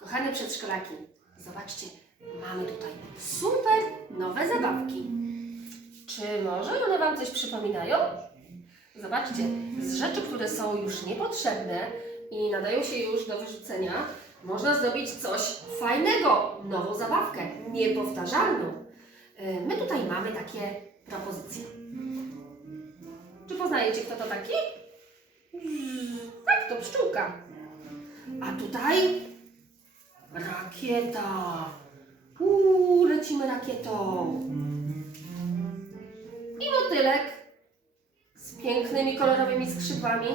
Kochane przedszkolaki, zobaczcie, mamy tutaj super nowe zabawki. Czy może one Wam coś przypominają? Zobaczcie, z rzeczy, które są już niepotrzebne i nadają się już do wyrzucenia, można zrobić coś fajnego, nową zabawkę, niepowtarzalną. E, My tutaj mamy takie propozycje. Czy poznajecie, kto to taki? Tak, to pszczółka. A tutaj rakieta. Uuu, lecimy rakietą. I motylek z pięknymi, kolorowymi skrzydłami.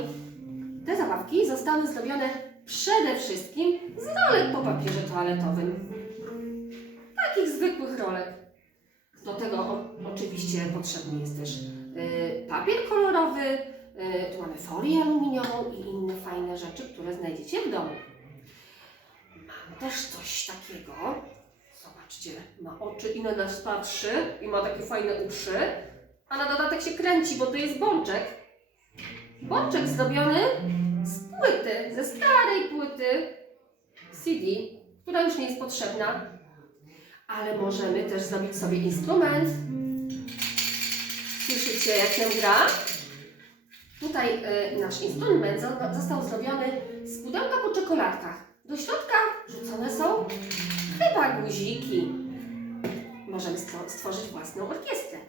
Te zabawki zostały zrobione przede wszystkim z rolek po papierze toaletowym. Takich zwykłych rolek. Do tego oczywiście potrzebny jest też y, papier kolorowy, y, tu mamy folię aluminiową i inne fajne rzeczy, które znajdziecie w domu. Mamy też coś takiego. Zobaczcie, ma oczy i na nas patrzy i ma takie fajne uszy, a na dodatek się kręci, bo to jest bączek. Bączek zrobiony z płyty, ze starej płyty CD, która już nie jest potrzebna, ale możemy też zrobić sobie instrument. Słyszycie, jak ten gra? Tutaj y, nasz instrument zo- został zrobiony z pudełka po czekoladkach. Do środka rzucone są chyba guziki. Możemy stwo- stworzyć własną orkiestrę.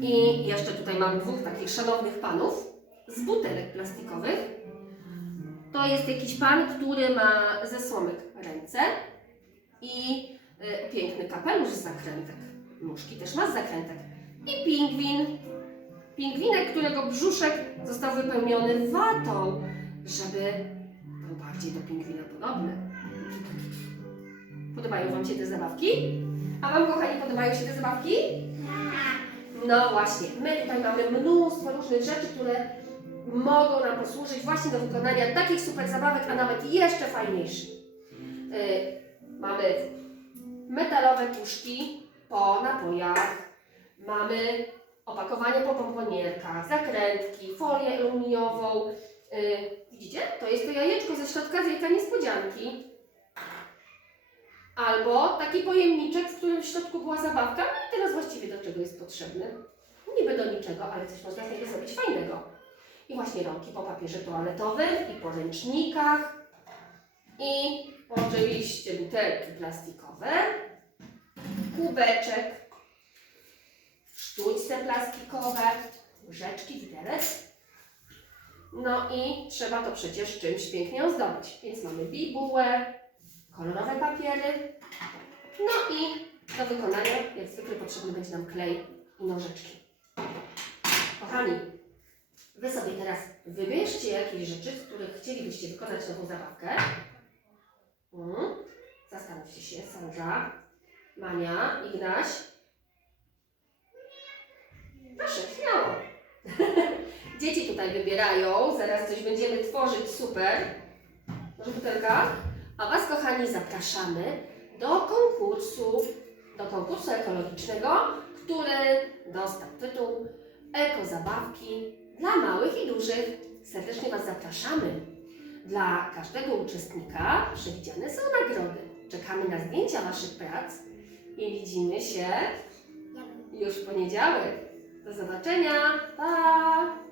I jeszcze tutaj mam dwóch takich szanownych panów z butelek plastikowych. To jest jakiś pan, który ma ze słomyk ręce i y, piękny kapelusz z zakrętek. Nóżki też ma z zakrętek. I pingwin. Pingwinek, którego brzuszek został wypełniony watą, żeby bardziej do pingwina podobny. Podobają Wam się te zabawki? A Wam, kochani, podobają się te zabawki? No właśnie, my tutaj mamy mnóstwo różnych rzeczy, które mogą nam posłużyć właśnie do wykonania takich super zabawek, a nawet jeszcze fajniejszych. Yy, mamy metalowe puszki po napojach, mamy opakowanie po pomponierkach, zakrętki, folię aluminiową. Yy, widzicie? To jest to jajeczko ze środka wielka niespodzianki. Albo taki pojemniczek, w którym w środku była zabawka, no i teraz właściwie do czego jest potrzebny? Niby do niczego, ale coś można z niego zrobić fajnego. I właśnie rolki po papierze toaletowym i po ręcznikach. I oczywiście butelki plastikowe, kubeczek, sztućce plastikowe, łyżeczki, widelec. No i trzeba to przecież czymś pięknie ozdobić. Więc mamy bibułę, kolorowe papiery. No i do wykonania, jak zwykle, potrzebny będzie nam klej i nożyczki. Kochani, Wy sobie teraz wybierzcie jakieś rzeczy, z których chcielibyście wykonać nową zabawkę. Mhm. Zastanówcie się, Sandra, Mania, Ignaś. Proszę, śmiało. Dzieci tutaj wybierają, zaraz coś będziemy tworzyć super. Może butelka? A Was, kochani, zapraszamy do konkursu, do konkursu ekologicznego, który dostał tytuł Eko Zabawki dla małych i dużych. Serdecznie Was zapraszamy. Dla każdego uczestnika przewidziane są nagrody. Czekamy na zdjęcia Waszych prac i widzimy się już w poniedziałek. Do zobaczenia. Pa!